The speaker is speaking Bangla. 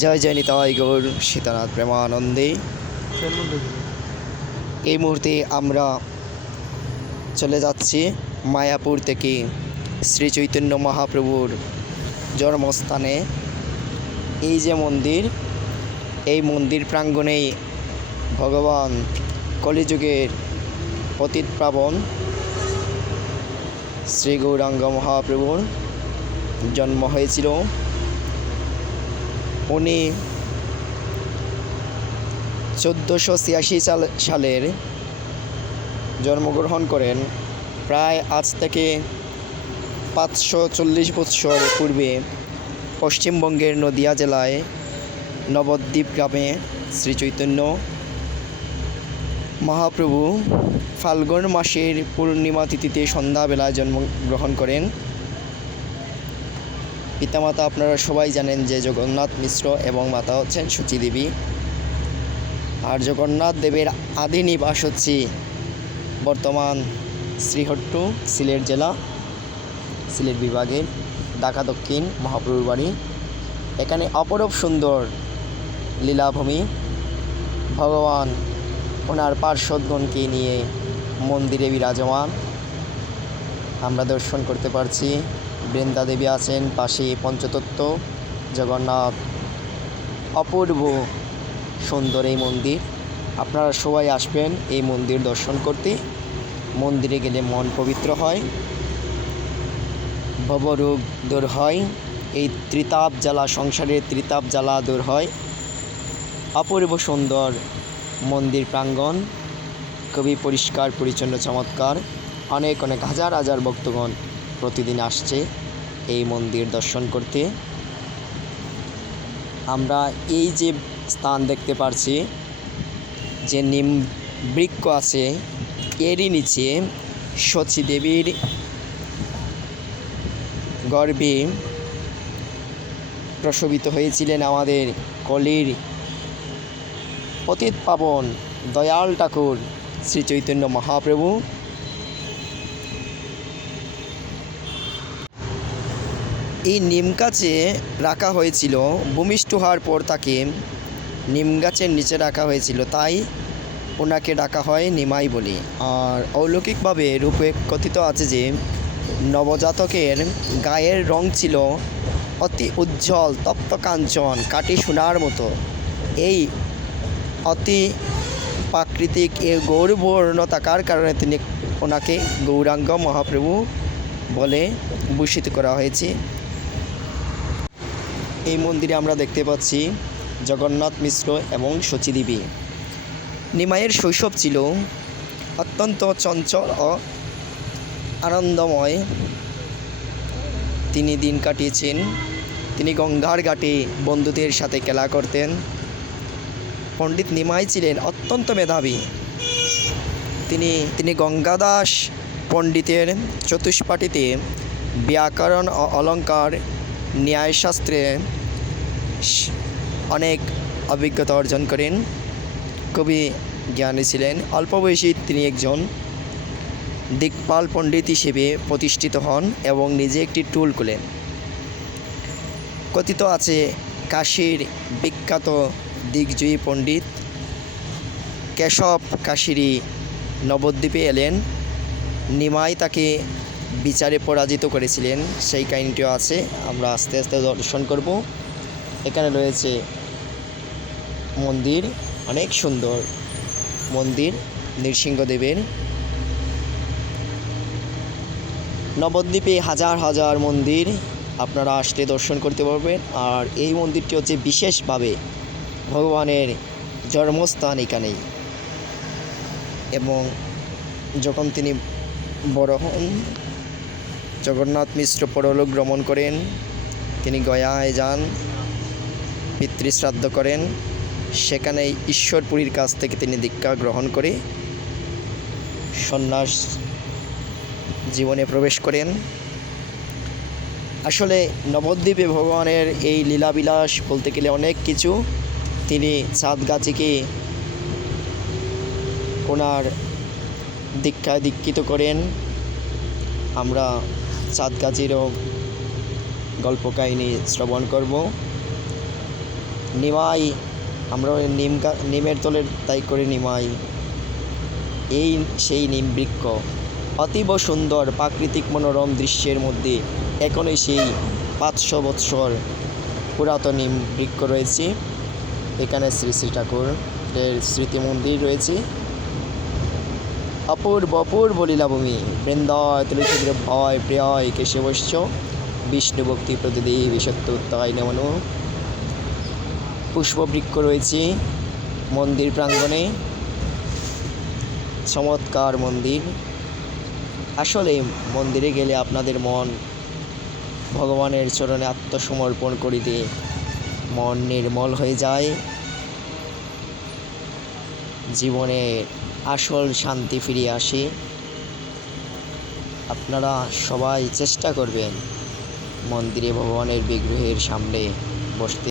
জয় জয় নিতাই গৌর সীতানাথ প্রেমানন্দে। এই মুহূর্তে আমরা চলে যাচ্ছি মায়াপুর থেকে শ্রী চৈতন্য মহাপ্রভুর জন্মস্থানে। এই যে মন্দির, এই মন্দির প্রাঙ্গণেই ভগবান কলিযুগের পতিতপাবন শ্রী গৌরাঙ্গ মহাপ্রভুর জন্ম হয়েছিল। উনি 1486 সালের জন্মগ্রহণ করেন। প্রায় আজ থেকে 540 বৎসর পূর্বে পশ্চিমবঙ্গের নদিয়া জেলায় নবদ্বীপ গ্রামে শ্রী চৈতন্য মহাপ্রভু ফাল্গুন মাসের পূর্ণিমা তিথিতে সন্ধ্যাবেলায় জন্মগ্রহণ করেন। পিতামাতা আপনারা সবাই জানেন যে জগন্নাথ মিশ্র এবং মাতা হচ্ছেন সচী দেবী। আর জগন্নাথ দেবের আদি নিবাস হচ্ছে বর্তমান শ্রীহট্ট, সিলেট জেলা, সিলেট বিভাগের ঢাকা দক্ষিণ মহাপ্রভুর বাড়ি। এখানে অপরূপ সুন্দর লীলাভূমি। ভগবান ওনার পার্শ্বদগণকে নিয়ে মন্দিরে বিরাজমান আমরা দর্শন করতে পারছি। বৃন্দা দেবী আছেন পাশে, পঞ্চতত্ত্ব, জগন্নাথ, অপূর্ব সুন্দর এই মন্দির। আপনারা সবাই আসবেন এই মন্দির দর্শন করতে। মন্দিরে গেলে মন পবিত্র হয়, ভবরোগ দূর হয়, এই ত্রিতাপ জ্বালা, সংসারের ত্রিতাপ জ্বালা দূর হয়। অপূর্ব সুন্দর মন্দির প্রাঙ্গণ, খুবই পরিষ্কার পরিচ্ছন্ন, চমৎকার। অনেক অনেক হাজার হাজার ভক্তগণ প্রতিদিন আসছে এই মন্দির দর্শন করতে। আমরা এই যে স্থান দেখতে পারছি, যে নিম বৃক্ষ আছে, এরই নিচে সচী দেবীর গর্ভে প্রসবিত হয়েছিলেন আমাদের কলির পতিতপাবন দয়াল ঠাকুর শ্রী চৈতন্য মহাপ্রভু। এই নিম গাছে রাখা হয়েছিল, ভূমিষ্ঠ হওয়ার পর তাকে নিম গাছের নিচে রাখা হয়েছিল, তাই ওনাকে ডাকা হয় নিমাই বলে। আর অলৌকিকভাবে রূপে কথিত আছে যে নবজাতকের গায়ের রং ছিল অতি উজ্জ্বল, তপ্ত কাঞ্চন, কাটি সোনার মতো। এই অতি প্রাকৃতিক এ গৌরবর্ণ থাকার কারণে তিনি ওনাকে গৌরাঙ্গ মহাপ্রভু বলে ভূষিত করা হয়েছে। এই মন্দিরে আমরা দেখতে পাচ্ছি জগন্নাথ মিশ্র এবং সচী দেবী। নিমাইয়ের শৈশব ছিল অত্যন্ত চঞ্চল ও আনন্দময়। তিনি দিন কাটিয়েছেন, তিনি গঙ্গার ঘাটে বন্ধুদের সাথে খেলা করতেন। পণ্ডিত নিমাই ছিলেন অত্যন্ত মেধাবী। তিনি গঙ্গাদাস পণ্ডিতের চতুষ্পাটিতে ব্যাকরণ ও অলঙ্কার, ন্যায়শাস্ত্রে অনেক অভিজ্ঞতা অর্জন করেন। খুবই জ্ঞানী ছিলেন। অল্প বয়সী তিনি একজন দিকপাল পণ্ডিত হিসেবে প্রতিষ্ঠিত হন এবং নিজে একটি টুল খোলেন। কথিত আছে কাশীর বিখ্যাত দিগ্জয়ী পণ্ডিত কেশব কাশীরি নবদ্বীপে এলেন। নিমাই তাকে বিচারে পরাজিত করেছিলেন, সেই কাহিনীটিও আছে। আমরা আস্তে আস্তে দর্শন করব। এখানে রয়েছে মন্দির, অনেক সুন্দর মন্দির নৃসিংহদেবের। নবদ্বীপে হাজার হাজার মন্দির আপনারা আসলে দর্শন করতে পারবেন। আর এই মন্দিরটি হচ্ছে বিশেষভাবে ভগবানের জন্মস্থান এখানেই। এবং যখন তিনি বড় হন, জগন্নাথ মিশ্র পরলোক গমন করেন, তিনি গয়ায় যান, পিতৃশ্রাদ্ধ করেন। সেখানে ঈশ্বরপুরীর কাছ থেকে তিনি দীক্ষা গ্রহণ করে সন্ন্যাস জীবনে প্রবেশ করেন। আসলে নবদ্বীপে ভগবানের এই লীলাবিলাস বলতে গেলে অনেক কিছু। তিনি চাঁদগাছিকে ওনার দীক্ষায় দীক্ষিত করেন। আমরা চাঁদগাছিরও গল্প কাহিনী শ্রবণ করব। নিমাই, আমরা ওই নিমের তলের তাই করে নিমাই। এই সেই নিম বৃক্ষ, অতীব সুন্দর প্রাকৃতিক মনোরম দৃশ্যের মধ্যে এখনই সেই 500 বৎসর পুরাতন নিম বৃক্ষ রয়েছে। এখানে শ্রী শ্রী ঠাকুরের স্মৃতি মন্দির রয়েছে। অপূর্ব অপূর্ব লীলাভূমি, বৃন্দায় তুলসীদের ভয় প্রিয় কেশবশ্য বিষ্ণু ভক্তি প্রতিদেবী সত্যুত্তায় নমঃ। পুষ্পবৃক্ষ রয়েছে মন্দির প্রাঙ্গণে, চমৎকার মন্দির। আসলে মন্দিরে গেলে আপনাদের মন ভগবানের চরণে আত্মসমর্পণ করিতে মন নির্মল হয়ে যায়, জীবনে আসল শান্তি ফিরে আসে। আপনারা সবাই চেষ্টা করবেন মন্দিরে ভগবানের বিগ্রহের সামনে বসতে।